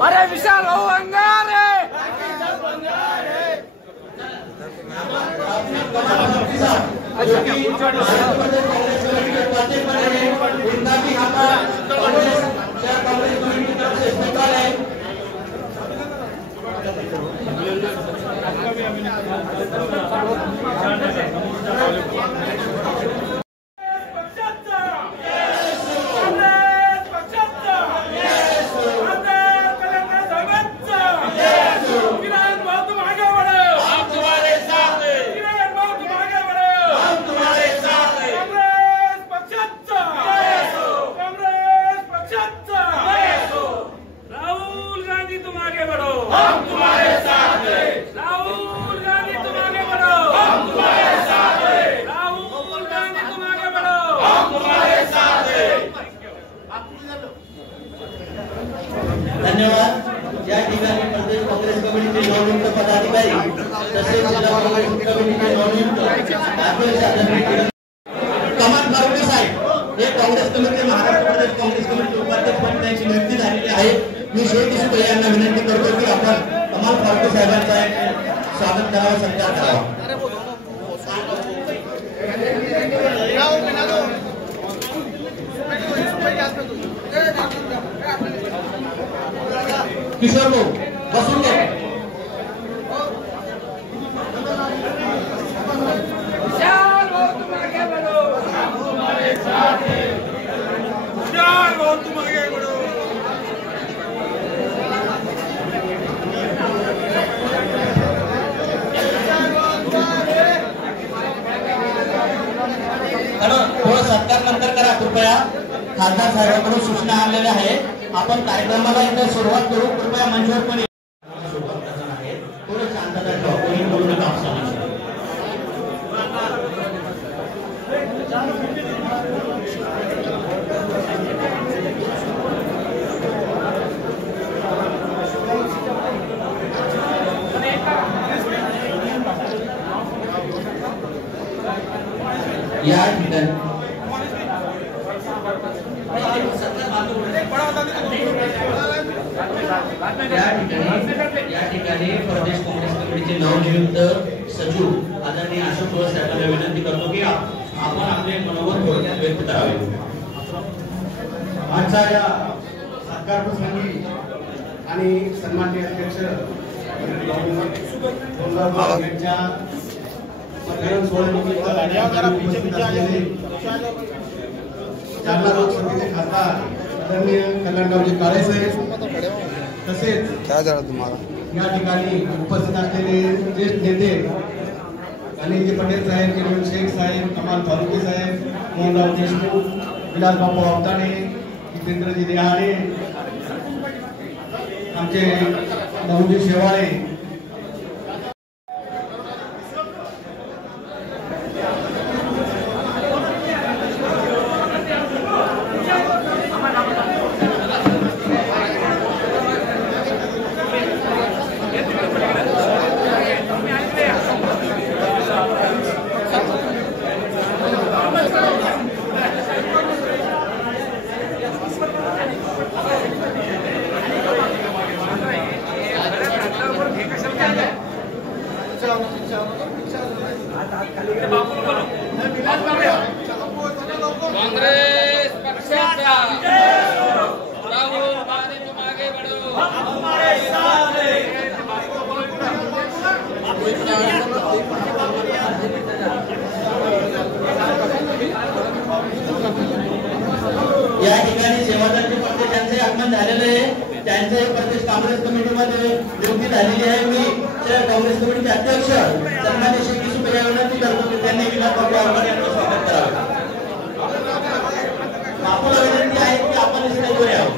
अरे विशाल भाऊ अंगार है। धन्यवाद। या ठिकाणी प्रदेश काँग्रेस कमिटीचे नवनियुक्त पदाधिकारी तसेच जिल्हा काँग्रेस कमिटीचे नवनियुक्त कमाल फारुकी साहेब हे काँग्रेस कमिटी महाराष्ट्र प्रदेश काँग्रेस कमिटी उपाध्यक्ष म्हणून त्यांची नियुक्ती झालेली आहे। मी शेख सुपे यांना विनंती करतो की आपण कमाल फारुकी साहेबांचा स्वागत करावं, सत्कार करावा। किशोर भाऊ बसून घे। विशाल भाऊ तुम आगे बढ़ो, हम तुम्हारे साथ हैं। विशाल भाऊ तुम आगे बढ़ो। थोडं सत्कार नंतर करा कृपया। खासदार साहेबांकडून सूचना आलेल्या आहे। आपण कार्यक्रमाला इथे सुरुवात करू। कृपया मंचावर पण थोडं शांतता ठेवा, कोणी बोलू नका। या ठिकाणी प्रदेश काँग्रेस कमिटीचे नवनियुक्त सचिव आदरणीय अशोक गोळ साहेबांना विनंती करतो की आपण आपले मनोगत थोडक्यात व्यक्त करावे। आजच्या या सत्कार प्रसंगी आणि सन्माननीय अध्यक्ष यांच्या मतदान सोहळ्यानिमित्त उपस्थित असलेले जालना लोकसभेचे खासदार आदरणीय कल्याणरावजी काळे साहेब तसेच काय झालं तुम्हाला या ठिकाणी उपस्थित असलेले ज्येष्ठ नेते अनिल पटेल साहेब, किरण शेख साहेब, कमाल फारुकी साहेब, मोहनराव देशमुख, विलास बापू अवताडे, जितेंद्रजी देहाडे, आमचे नवजी शेवाळे, कांग्रेस पक्षाचा राहुल गांधी तुम आगे बढ़ो, हम तुम्हारे साथ हैं। या ठिकाणी सेवादळचे पक्ष त्यांचे आगमन झालेले आहे। त्यांचे प्रदेश काँग्रेस कमिटीमध्ये नियुक्ती झालेली आहे। मी काँग्रेस कमिटीचे अध्यक्ष सन्माननीय शेख सुपे यांना विनंती करतो की त्यांनी विलास बापू अवताडे यांचं स्वागत करावे। आपल्याला विनंती आहे की आपण स्टेजवर यावं।